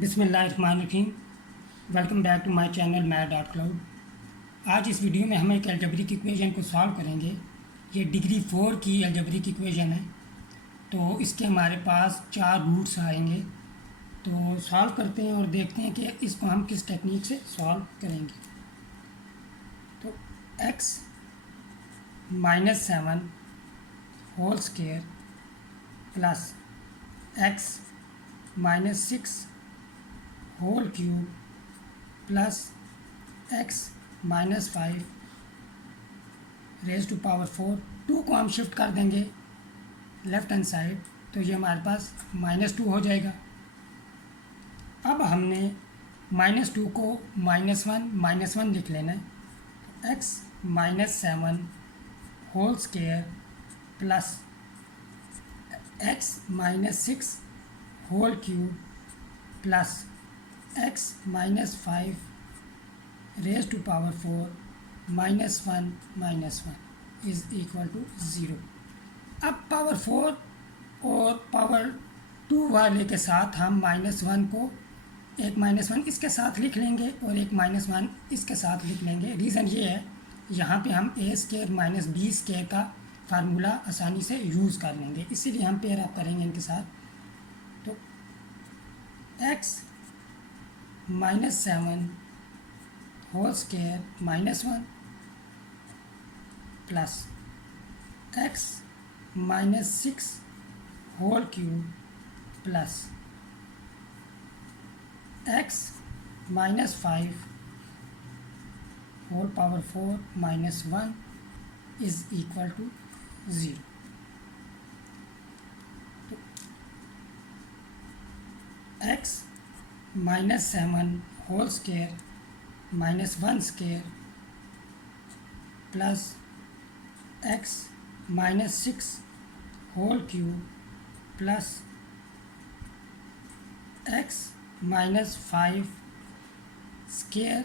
बिस्मिल्लाहिर्रहमानिर्रहीम। Welcome back to my channel math cloud. आज इस वीडियो में हम एक अलजेब्रिक इक्वेशन को सॉल्व करेंगे। ये डिग्री 4 की अलजेब्रिक इक्वेशन है, तो इसके हमारे पास 4 रूट्स आएंगे। तो सॉल्व करते हैं और देखते हैं कि इसको हम किस टेक्निक से सॉल्व करेंगे। तो x -7 whole square plus x -6 whole cube plus x -5 raise to power 4। 2 को हम शिफ्ट कर देंगे लेफ्ट हैंड साइड, तो ये हमारे पास -2 हो जाएगा। अब हमने -2 को -1 लिख लेना है। तो x -7 whole square plus x -6 whole cube plus x -5 raise to power 4 -1 is equal to 0। अब पावर 4 और पावर 2 वाले के साथ हम -1 को एक -1 इसके साथ लिख लेंगे और एक -1 इसके साथ लिख लेंगे। रीज़न ये है, यहाँ पे हम a² - b² का फार्मूला आसानी से यूज़ कर लेंगे, इसीलिए हम पेयर अप करेंगे इनके साथ। तो x -7 whole square -1 plus x -6 whole cube plus x -5 whole power 4 -1 is equal to 0। तो x -7 whole square -1² plus x -6 whole cube plus x -5 square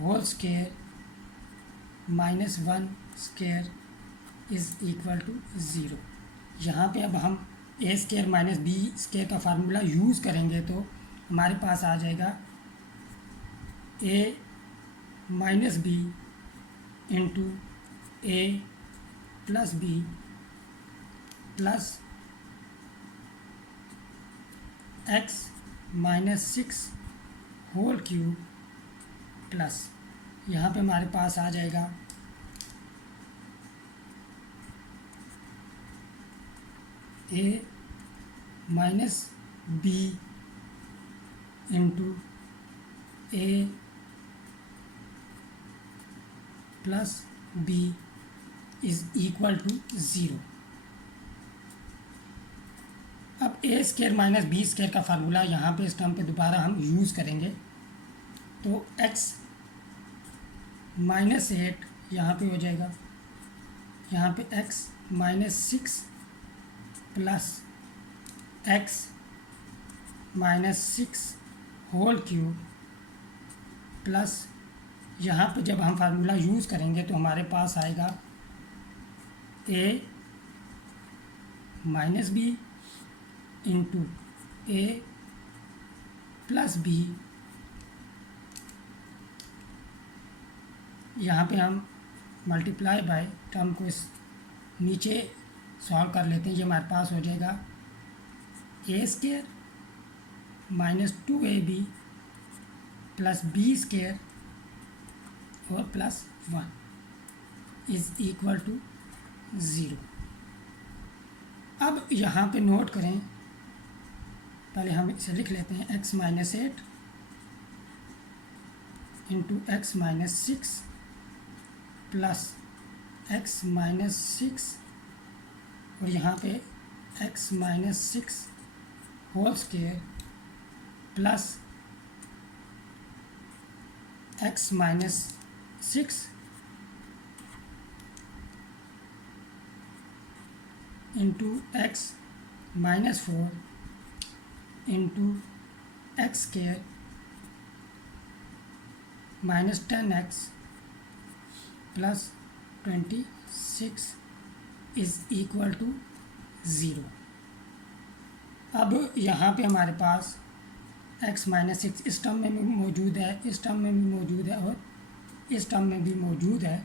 whole square -1 square is equal to 0। यहाँ पे अब हम a² - b² का formula use करेंगे, तो हमारे पास आ जाएगा a - b into a plus b plus x -6 whole cube plus यहाँ पे हमारे पास आ जाएगा a - b into a plus b is equal to 0। अब a² - b² का फार्मूला यहाँ पे इस टर्म पे दोबारा हम यूज़ करेंगे। तो x -8 यहाँ पे हो जाएगा, यहाँ पे x -6 plus x -6 whole cube plus यहाँ पे जब हम फार्मूला यूज़ करेंगे तो हमारे पास आएगा a - b into a plus b। यहाँ पे हम मल्टीप्लाई बाय टर्म को इस नीचे सॉल्व कर लेते हैं। ये हमारे पास हो जाएगा a² - 2ab प्लस b² और प्लस 1 इज़ इक्वल टू 0। अब यहाँ पे नोट करें, पहले हम इसे लिख लेते हैं x -8 into x -6 plus x -6 और यहाँ पे x -6 whole square plus x -6 into x -4 into x² -10x plus 26 is equal to 0। अब यहाँ पे हमारे पास x माइनस सिक्स इस टर्म में भी मौजूद है, इस टर्म में भी मौजूद है और इस टर्म में भी मौजूद है।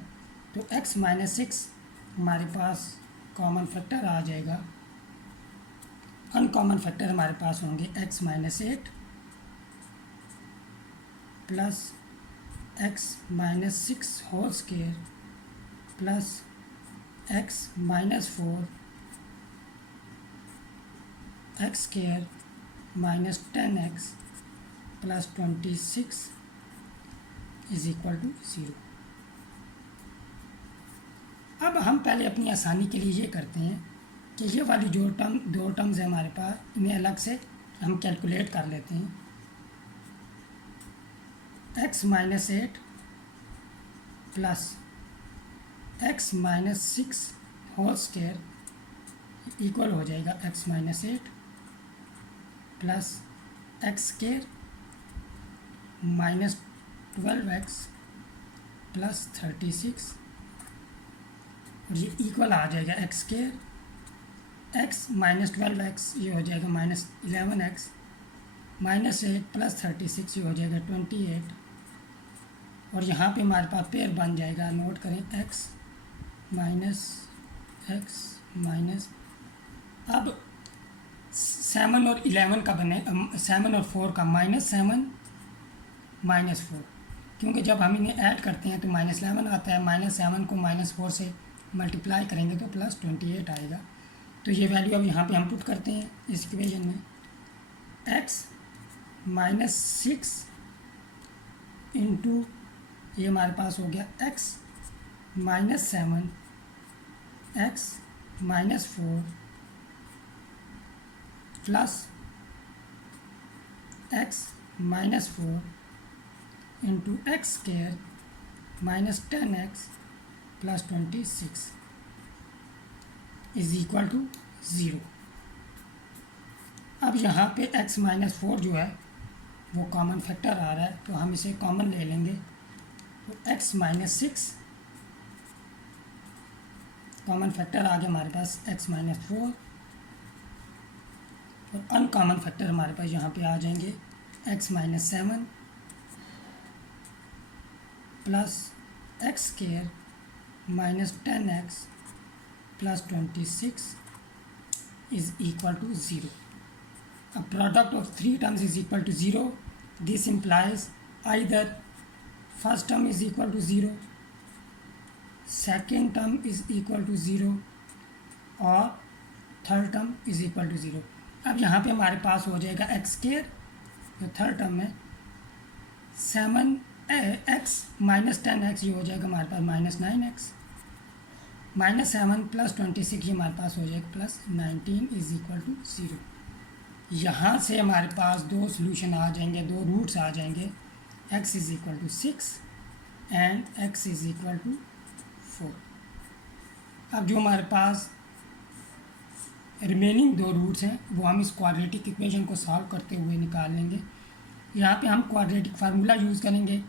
तो x माइनस सिक्स हमारे पास कॉमन फैक्टर आ जाएगा। अनकॉमन फैक्टर हमारे पास होंगे x minus eight plus x minus six whole square plus x minus four x square minus 10x plus 26 is equal to 0। अब हम पहले अपनी आसानी के लिए ये करते हैं कि ये वाली जो दो टर्म्स है हमारे पास, इन्हें अलग से हम कैलकुलेट कर लेते हैं। x minus eight plus x minus six whole square equal हो जाएगा x minus eight plus x square minus 12x plus 36 और ये इक्वल आ जाएगा x square x minus 12x ये हो जाएगा minus 11x minus eight plus 36 ये हो जाएगा 28 और यहाँ पे हमारे पास पेयर बन जाएगा। नोट करें x माइनस अब 7 और 11 का बने 7 और 4 का -7 -4, क्योंकि जब हम इन्हें ऐड करते हैं तो -11 आता है। -7 को -4 से मल्टीप्लाई करेंगे तो प्लस 28 आएगा। तो ये वैल्यू अब यहाँ पे हम पुट करते हैं इस इक्वेशन में। x माइनस सिक्स इंटू ये हमारे पास हो गया x minus 7 x minus 4 plus x minus 4 into x square minus 10x plus 26 is equal to 0। अब यहाँ पे x माइनस 4 जो है वो कॉमन फैक्टर आ रहा है, तो हम इसे कॉमन ले लेंगे। तो x minus six common factor आ गया हमारे पास x माइनस 4 और अनकॉमन फैक्टर हमारे पास यहाँ पे आ जाएंगे x minus 7 plus x square minus 10x plus 26 is equal to 0। A product of three terms is equal to 0. This implies either first term is equal to 0, second term is equal to 0 और third term is equal to 0। अब यहाँ पे हमारे पास हो जाएगा x square, जो third term है 7x minus 10x ये हो जाएगा हमारे पास माइनस 9x माइनस 7 प्लस 26 ये हमारे पास हो जाएगा प्लस 19 इज इक्वल टू 0। यहाँ से हमारे पास दो सॉल्यूशन आ जाएंगे, दो रूट्स आ जाएंगे। x is equal to 6 and x is equal to 4। अब जो हमारे पास रिमेनिंग दो रूट्स हैं वो हम इस क्वाड्रेटिक इक्वेशन को सॉल्व करते हुए निकाल लेंगे। यहाँ पे हम क्वाड्रेटिक फार्मूला यूज़ करेंगे।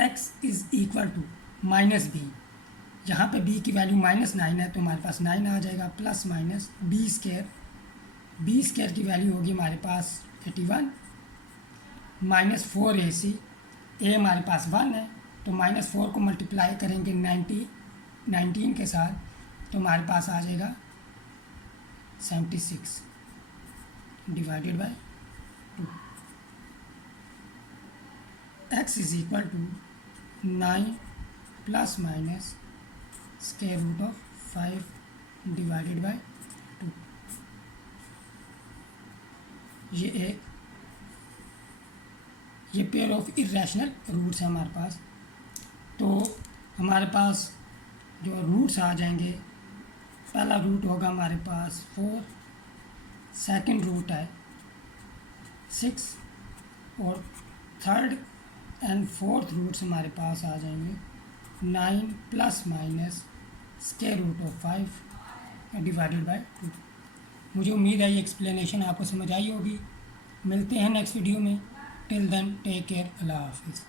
x is equal to minus b, यहाँ पे b की वैल्यू -9 है तो हमारे पास 9 आ जाएगा, प्लस माइनस बी स्क्वायर की वैल्यू होगी हमारे पास 81 माइनस 4ac, a हमारे पास 1 है तो -4 को मल्टीप्लाई करेंगे 19 के साथ तो हमारे पास आ जाएगा 76 divided by 2। x is equal to 9 plus minus square root of 5 divided by 2। ये पेयर ऑफ इरेशनल रूट्स है हमारे पास। तो हमारे पास जो रूट्स आ जाएंगे, पहला रूट होगा हमारे पास 4, सेकंड रूट है 6 और थर्ड एंड फोर्थ रूट्स हमारे पास आ जाएंगे 9 plus minus square root of 5 divided by 2। मुझे उम्मीद है ये एक्सप्लेनेशन आपको समझ आई होगी। मिलते हैं नेक्स्ट वीडियो में। टिल देन टेक केयर, अल्लाह हाफिज़।